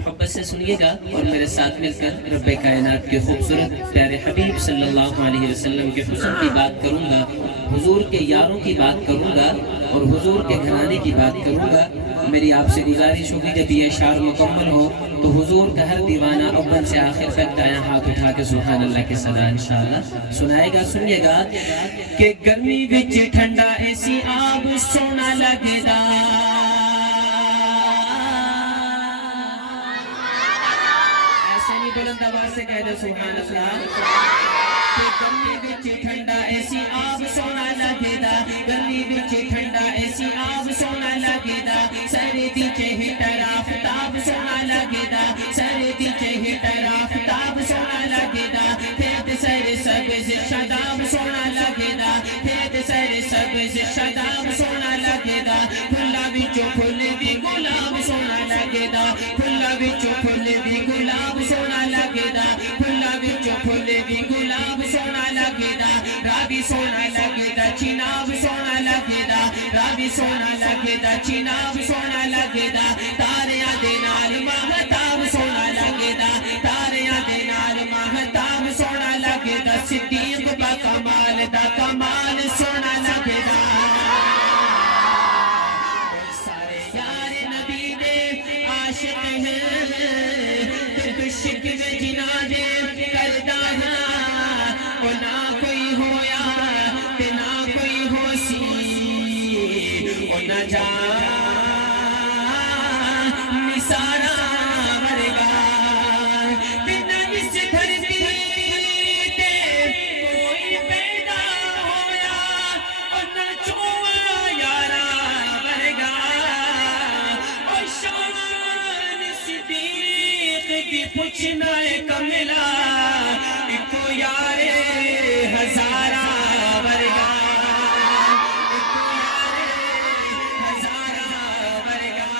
محبت سے سنیے گا اور میرے ساتھ مل کر رب کائنات کے خوبصورت پیارے حبیب صلی اللہ علیہ وسلم کے حسن کی بات کروں گا، حضور کے یاروں کی بات کروں گا اور حضور کے گھرانے کی بات کروں گا۔ میری آپ سے گزارش ہوگی جب یہ اشعار مکمل ہو تو حضور کا ہر دیوانہ اول سے آخر تک دایاں ہاتھ اٹھا کے سبحان اللہ کے صدا انشاءاللہ سنائے گا۔ سنیے گا کہ گرمی وچ ٹھنڈا ایسی آب سونا لگے دا، بلند آواز سے کہہ دے سبحان اللہ۔ کہ گرمی وچ ٹھنڈا ایسی آب سونا لگے دا، گرمی وچ ٹھنڈا ایسی آب سونا لگے دا، سردی چ ہیٹر آفتاب سونا لگے دا، سردی چ ہیٹر آفتاب سونا لگے دا، کھیت سر سبز شاداب سونا لگے دا، کھیت سر سبز شاداب سونا لگے دا، پھلا وچوں پھل بھی گلاب سونا لگے دا، پھلا وچوں پھل بھی گلاب سونا لگے دا، پھلا وچوں پھل بھی گلاب سونا لگے دا، راوی سونا لگے دا، چناب سونا لگے دا، راوی سونا لگے دا، چناب سونا لگے دا، تاریاں دے نال مہتاب سونا لگے دا، تاریاں دے نال مہتاب سونا لگے دا، صدیق با کمال دا کمال سونا لگے دا۔ سارے یار نبی دے عاشق ہیں، شک میں جنا دے کردہ ہاں، وہ نہ کوئی ہویا تے نہ کوئی ہو سی، وہ نہ جا نثارا ورگا، تے نہ اس دھرتی تے کوئی پیدا ہویا، اور نہ چوہا یارا ورگا، اور شان صدیق کی پوچھنا کملا، ایک یار ہزارہ ورگا، ایک یار ہزارہ ورگا،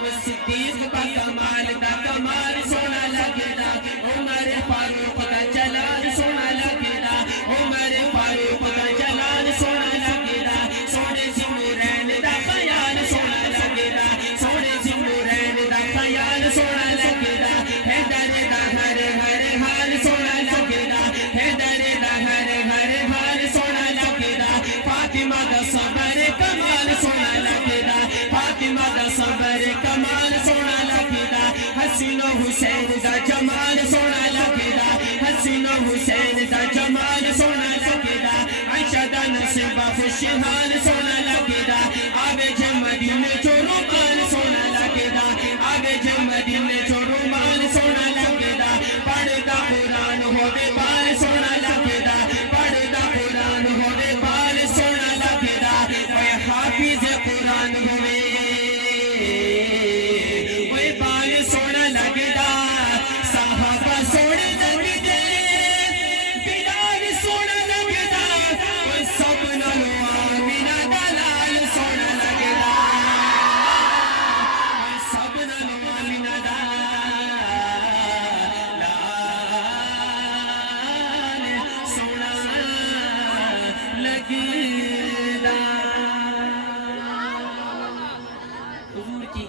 وہ صدیق با کمال دا کمال سونا لگے دا، عمر فاروق دا جلال سونا لگے دا، عمر فاروق دا جلال سونا لگے دا، سونے ذنورین دا خیال سونا لگے دا، سونے ذنورین دا خیال سونا لگے دا، حیدر دا ہر ہر حال سونا لگے دا، حیدر دا ہر ہر حال سونا لگے دا، فاطمہ دا صبر کمال سونا لگے دا، فاطمہ دا صبر کمال سونا لگے دا، حسین و حسین دا جمال سونا لگے دا، حسین و حسین دا جمال سونا لگے دا، عائشہ دا نصیبہ خوشحال سونا لگے دا، آوے جے مدینے چو رومال سونا لگے دا، آوے جے مدینے چو رومال سونا لگے دا، پڑھدا قرآن ہووے بال سونا لگے دا، پڑھدا قرآن ہووے بال سونا لگے دا، اے حافظ قرآن ہووے اے بال سونا لگے دا، صحابہ سونے لگے دے، بلال سونا لگے دا، اے سب نالوں آمینہ دا لال سونا لگے دا، اے سب نالوں آمینہ دا سونا لگے دا۔ حضور کی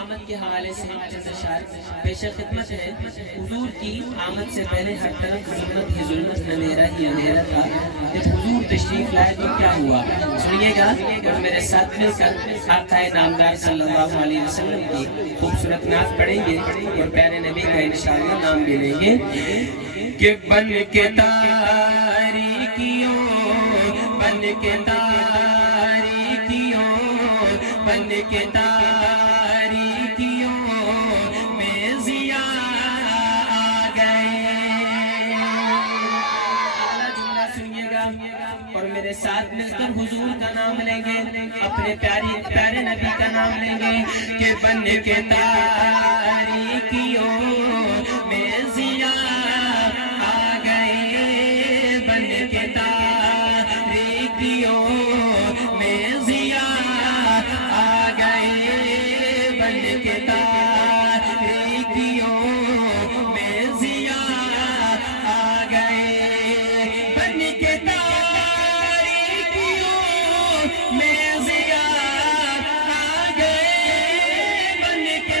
آمد کے حوالے سے چند اشعار پیش خدمت ہے۔ حضور کی آمد سے پہلے ہر طرف ظلمت ہی ظلمت، اندھیرا ہی اندھیرا تھا، جب حضور تشریف لائے تو کیا ہوا سنیے گا اور میرے ساتھ مل کر آقا نامدار صلی اللہ علیہ وسلم کی خوبصورت نعت پڑھیں گے اور پیارے نبی کا انشاءاللہ نام بھی لیں گے کہ بن کے تاریکیوں، بن کے تاریکیوں، بن کے تاریکیوں میں ضیا آ گئے۔ اگلا جملہ سنیے گا اور میرے ساتھ مل کر حضور کا نام لیں گے، اپنے پیارے نبی کا نام لیں گے کہ بن کے تاریکیوں میں ضیا آ گئے، بن کے تاریکیوں میں ضیا آ گئے، بن کے تاریکیوں میں ضیا آ گئے، بن کے تاریکیوں میں ضیا آ گئے، بن کے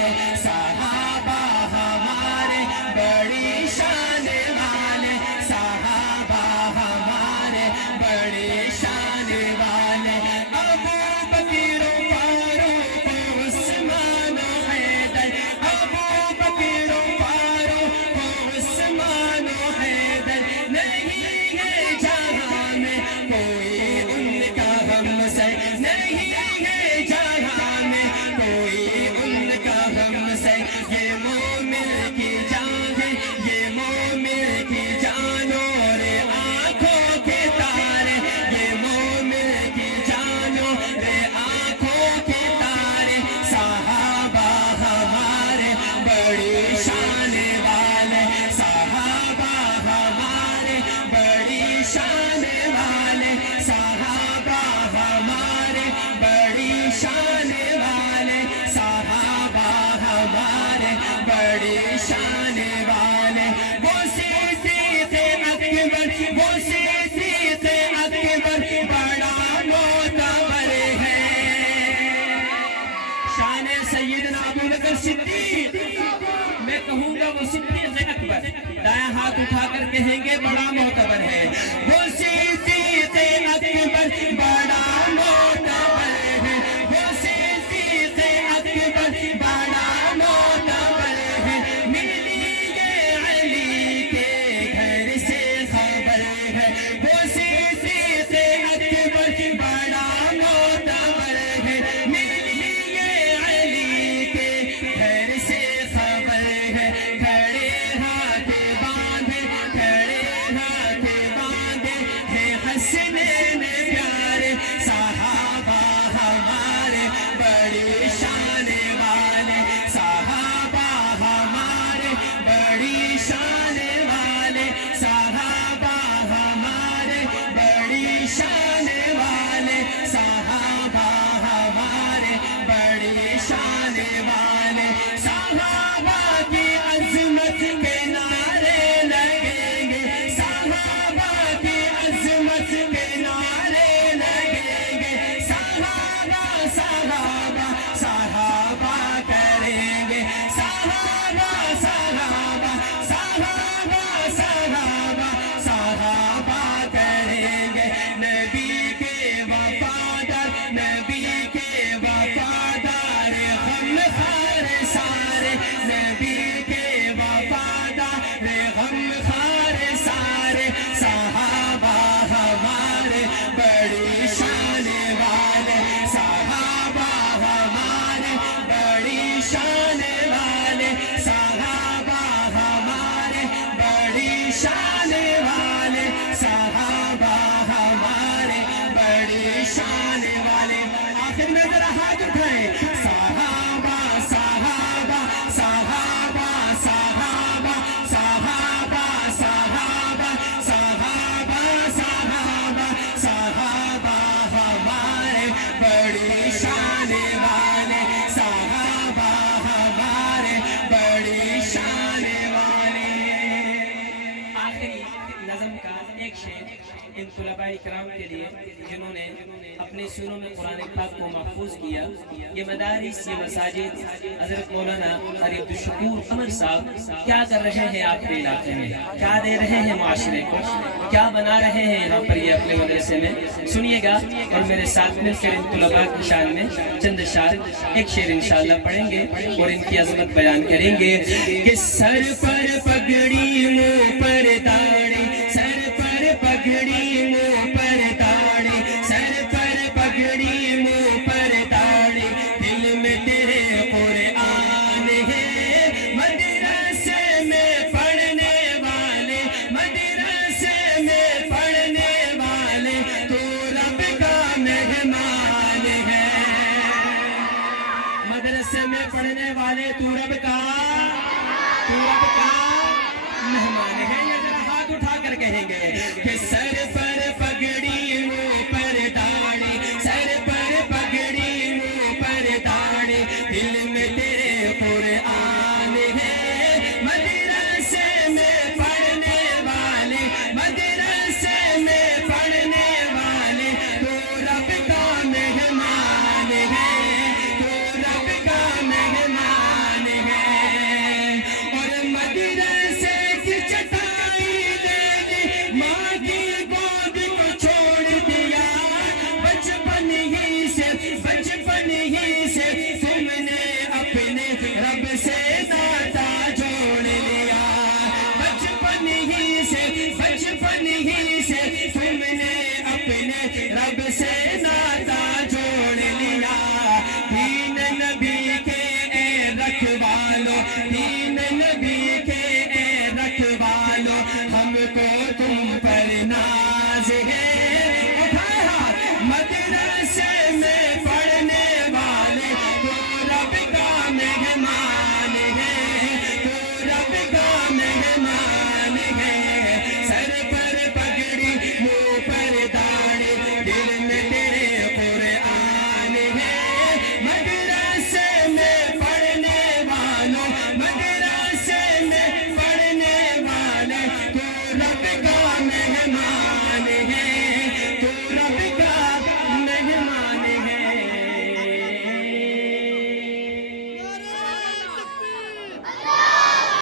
والے صحابہ ہمارے بڑی شان والے صحابہ ہمارے بڑی شان والے ابو بکر فاروق عثمان حیدر ابو بکر فاروق عثمان حیدر نہیں ہے جہاں میں کوئی ان کا ہم سر نہیں ہے جہاں میں کوئی ان کا ہم سر یہ مومن کی جان ہے یہ مومن کی جان اور آنکھوں کے تارے یہ مومن کی جان اور آنکھوں کے تارے صحابہ ہمارے بڑی شان والے صحابہ ہمارے بڑی شان والے صحابہ ہمارے بڑی شان والے صحابہ ہمارے بڑی شان والے وہ صدیق اکبر وہ صدیق اکبر بڑا معتبر ہے شان سیدنا ابو بکر صدیق میں کہوں گا وہ صدیق اکبر دائیں ہاتھ اٹھا کر کہیں گے بڑا معتبر ہے وہ صدیق اکبر بڑا معتبر ہے وہ صدیق اکبر بڑا معتبر ہے ملی یہ علی کے گھر سے خبر ہے وہ صدیق اکبر بڑا معتبر ہے ملی یہ علی کے گھر سے خبر ہے کھڑے ہاتھ باندھے کھڑے ہاتھ باندھے ہیں حسنین پیارے صحابہ ہمارے بڑی شان والے صحابہ ہمارے بڑی شان والے صحابہ ہمارے بڑی شان والے صحابہ ہمارے بڑی شان والے صحابہ کی عظمت کے نعرے لگیں گے صحابہ کی عظمت کے نعرے لگیں گے صحابہ صحابہ صحابہ کریں گے صحابہ صحابہ صحابہ صحابہ صحابہ کریں گے نبی کے وفادار نبی کے وفادار غم خار سارے نبی کے وفادار غم خار سارے صحابہ ہمارے بڑی شان والے صحابہ ہمارے بڑی شان والے صحابہ ہمارے بڑی شان والے صحابہ ہمارے بڑی شان والے آخر میں ذرا ہاتھ اٹھائیں صحابہ صحابہ صحابہ صحابہ صحابہ صحابہ صحابہ صحابہ صحابہ ہمارے بڑی شان والے صحابہ ہمارے بڑی شان والے آخری نظم کا ایک شعر ان طلباء کرام کے لیے جنہوں نے اپنے سنوں میں قرآن پاک کو محفوظ کیا یہ مدارس یہ مساجد حضرت مولانا قاری عبدالشکور قمر صاحب کیا کر رہے ہیں آپ کے علاقے میں کیا دے رہے ہیں معاشرے کو کیا بنا رہے ہیں یہاں پر یہ اپنے مدرسے میں سنیے گا اور میرے ساتھ میں پھر ان طلباء کی شان میں چند اشعار ایک شعر انشاءاللہ پڑھیں گے اور ان کی عظمت بیان کریں گے کہ سر پر پگڑی منہ پر داڑھی سر پر پگڑی منہ پر داڑھی سر پر پگڑی منہ پر داڑھی دل میں تیرے قرآن ہے مدرسے میں پڑھنے والے مدرسے میں پڑھنے والے تو رب کا مہمان ہے مدرسے میں پڑھنے والے تو رب کا مہمان ہے یہ ذرا ہاتھ اٹھا کر کہیں گے کہ سر پر پگڑی منہ پر داڑھی سر پر پگڑی منہ پر داڑھی دل میں تیرے قرآن ہے مدرسے میں پڑھنے والے مدرسے میں پڑھنے والے تو رب کا مہمان ہے تو رب کا مہمان اپنے رب سے ناتا جوڑ لیا بچپن ہی سے تم نے اپنے رب سے ناتا جوڑ لیا دین نبی کے اے رکھوالو دین نبی کے